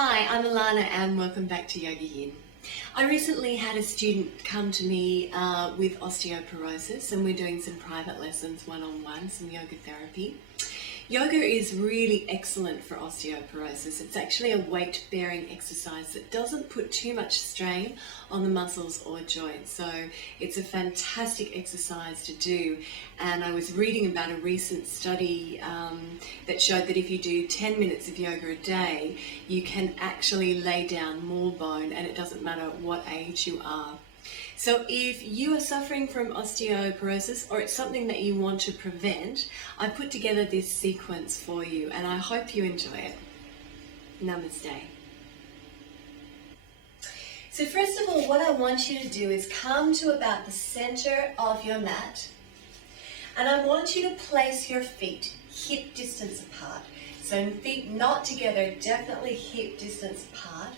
Hi, I'm Alana and welcome back to YogaYin. I recently had a student come to me with osteoporosis, and we're doing some private lessons one-on-one, some yoga therapy. Yoga is really excellent for osteoporosis. It's actually a weight-bearing exercise that doesn't put too much strain on the muscles or joints. So it's a fantastic exercise to do. And I was reading about a recent study that showed that if you do 10 minutes of yoga a day, you can actually lay down more bone, and it doesn't matter what age you are. So if you are suffering from osteoporosis or it's something that you want to prevent, I put together this sequence for you and I hope you enjoy it. Namaste. So first of all, what I want you to do is come to about the center of your mat, and I want you to place your feet hip distance apart. So feet not together, definitely hip distance apart.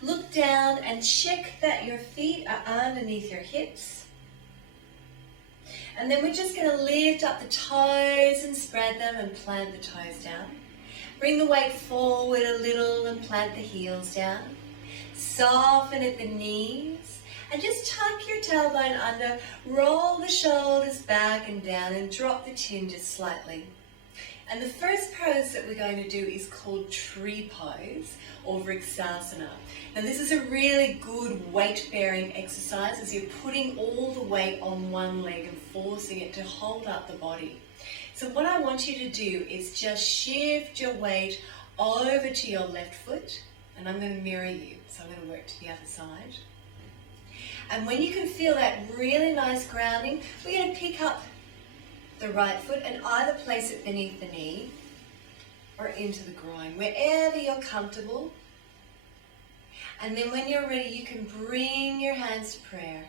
Look down and check that your feet are underneath your hips. And then we're just going to lift up the toes and spread them and plant the toes down. Bring the weight forward a little and plant the heels down. Soften at the knees and just tuck your tailbone under. Roll the shoulders back and down and drop the chin just slightly. And the first pose that we're going to do is called tree pose or Vrksasana. Now this is a really good weight-bearing exercise as you're putting all the weight on one leg and forcing it to hold up the body. So what I want you to do is just shift your weight over to your left foot, and I'm going to mirror you. So I'm going to work to the other side. And when you can feel that really nice grounding, we're going to pick up the right foot and either place it beneath the knee or into the groin, wherever you're comfortable. And then when you're ready, you can bring your hands to prayer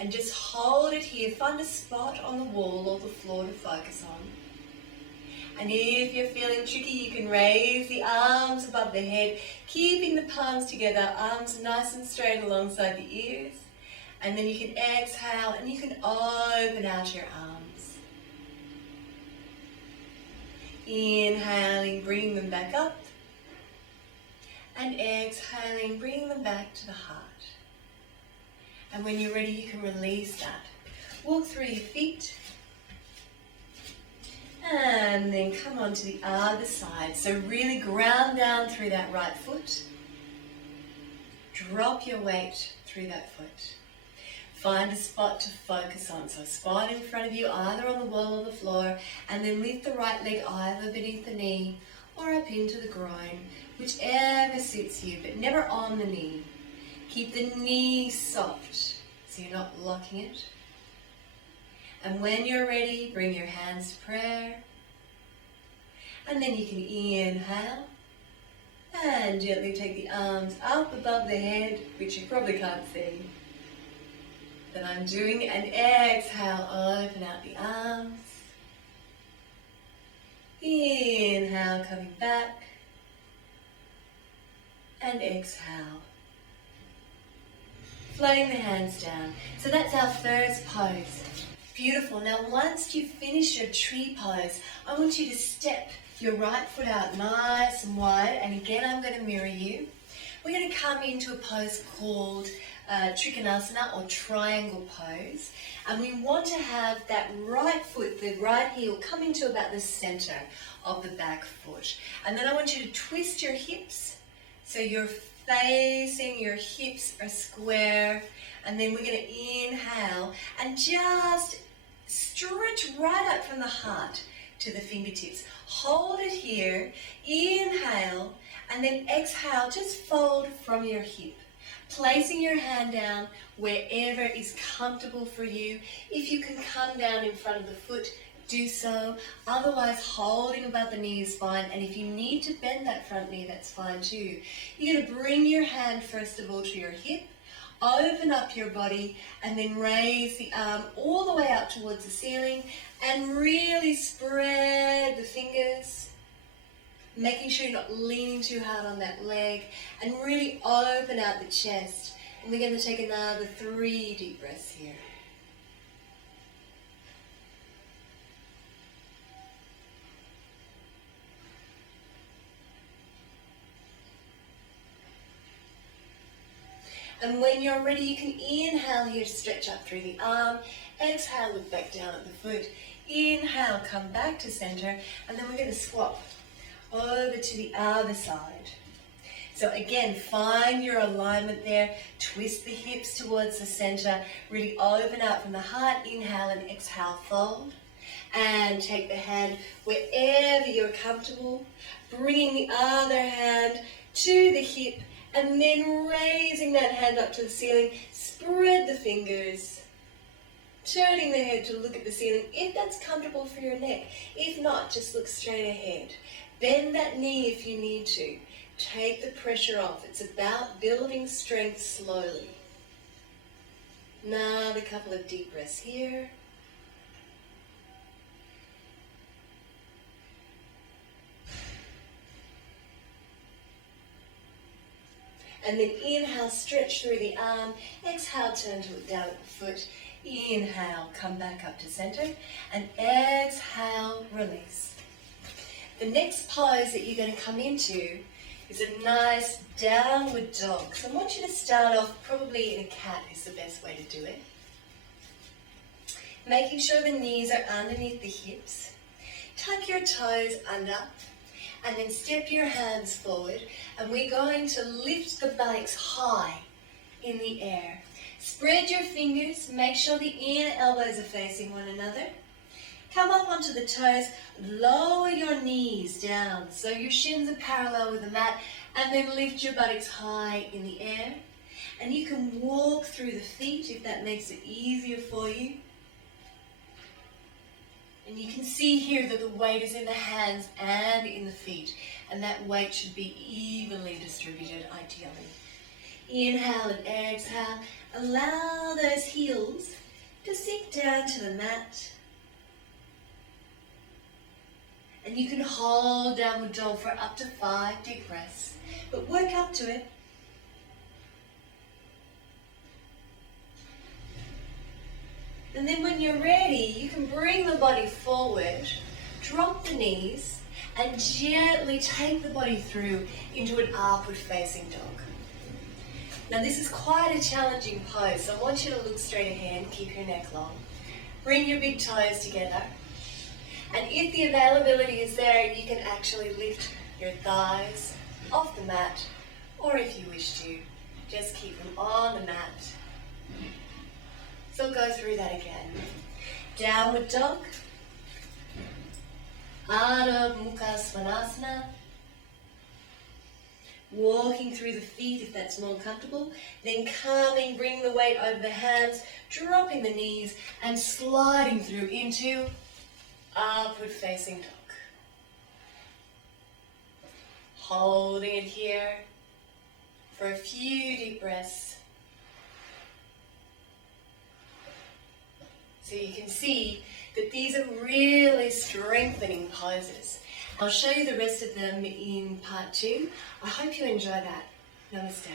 and just hold it here. Find a spot on the wall or the floor to focus on. And if you're feeling tricky, you can raise the arms above the head, keeping the palms together, arms nice and straight alongside the ears. And then you can exhale and you can open out your arms. Inhaling, bringing them back up. And exhaling, bringing them back to the heart. And when you're ready, you can release that. Walk through your feet. And then come on to the other side. So really ground down through that right foot. Drop your weight through that foot. Find a spot to focus on. So a spot in front of you, either on the wall or the floor, and then lift the right leg either beneath the knee or up into the groin, whichever suits you, but never on the knee. Keep the knee soft so you're not locking it. And when you're ready, bring your hands to prayer. And then you can inhale and gently take the arms up above the head, which you probably can't see. That I'm doing, and exhale, open out the arms. Inhale, coming back, and exhale. Floating the hands down. So that's our first pose. Beautiful. Now once you finish your tree pose, I want you to step your right foot out nice and wide, and again I'm going to mirror you. We're going to come into a pose called Trikonasana or triangle pose, and we want to have that right foot, the right heel, come into about the center of the back foot. And then I want you to twist your hips so you're facing, your hips are square, and then we're going to inhale and just stretch right up from the heart to the fingertips. Hold it here, inhale, and then exhale, just fold from your hip. Placing your hand down wherever is comfortable for you. If you can come down in front of the foot, do so. Otherwise, holding above the knee is fine. And if you need to bend that front knee, that's fine too. You're going to bring your hand first of all to your hip, open up your body, and then raise the arm all the way up towards the ceiling and really spread the fingers. Making sure you're not leaning too hard on that leg, and really open out the chest. And we're going to take another 3 deep breaths here. And when you're ready, you can inhale here to stretch up through the arm. Exhale, look back down at the foot. Inhale, come back to center. And then we're going to swap over to the other side. So again, find your alignment there. Twist the hips towards the center. Really open up from the heart. Inhale and exhale, fold. And take the hand wherever you're comfortable. Bringing the other hand to the hip. And then raising that hand up to the ceiling. Spread the fingers. Turning the head to look at the ceiling if that's comfortable for your neck. If not, just look straight ahead. Bend that knee if you need to. Take the pressure off. It's about building strength slowly. Another couple of deep breaths here. And then inhale, stretch through the arm. Exhale, turn to look down at the foot. Inhale, come back up to center. And exhale, release. The next pose that you're going to come into is a nice downward dog. So I want you to start off probably in a cat is the best way to do it. Making sure the knees are underneath the hips. Tuck your toes under. And then step your hands forward, and we're going to lift the buttocks high in the air. Spread your fingers, make sure the inner elbows are facing one another. Come up onto the toes, lower your knees down so your shins are parallel with the mat, and then lift your buttocks high in the air. And you can walk through the feet if that makes it easier for you. And you can see here that the weight is in the hands and in the feet. And that weight should be evenly distributed, ideally. Inhale and exhale. Allow those heels to sink down to the mat. And you can hold downward dog for up to 5 deep breaths. But work up to it. And then when you're ready, you can bring the body forward, drop the knees, and gently take the body through into an upward facing dog. Now this is quite a challenging pose, so I want you to look straight ahead, keep your neck long. Bring your big toes together. And if the availability is there, you can actually lift your thighs off the mat, or if you wish to, just keep them on the mat. So we'll go through that again. Downward dog. Adho Mukha Svanasana. Walking through the feet if that's more comfortable. Then coming, bring the weight over the hands, dropping the knees and sliding through into upward facing dog. Holding it here for a few deep breaths. So you can see that these are really strengthening poses. I'll show you the rest of them in part 2. I hope you enjoy that. Namaste.